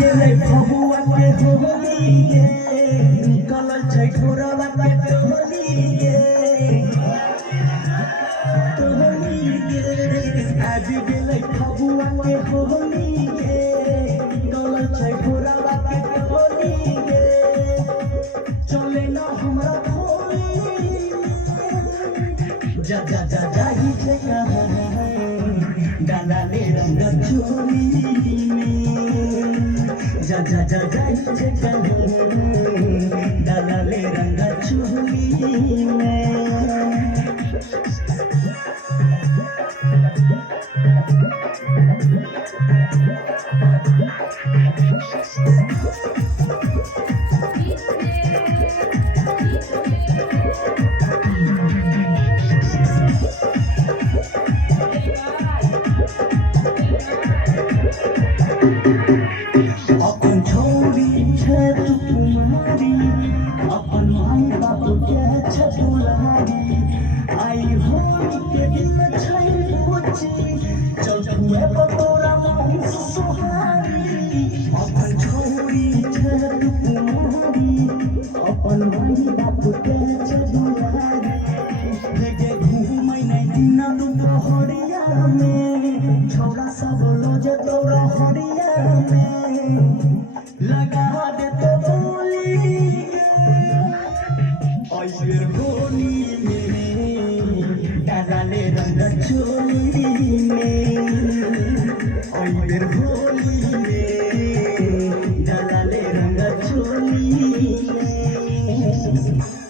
गेले फगुआ के होली गे निकल छै ठोरवा के टोली गे आबि गेले फगुआ के होली गे निकल छै ठोरवा के टोली गे चले ना हमरा होली जा जा जा जाही छै कहां डाला ले रंग चोली जा जा जा जाही छै कहां डाला ले रंग चोली में अपन छोरी छै तू कुमारी अपन माई बाप के छै दुलारी आई होली के दिन छै बुच्ची चल हुए तोरा मन सुहारी अपन छोरी छै तू कुमारी अपन माई बाप के छै दुलारी लेके घूमै नै दिन दुपहरिया में छौरा सब लोजे तोरा हरिया में लगा दे तो बोली ऐसे होली में डाला ले रंग चोली में ऐसे होली में डाला ले रंग चोली में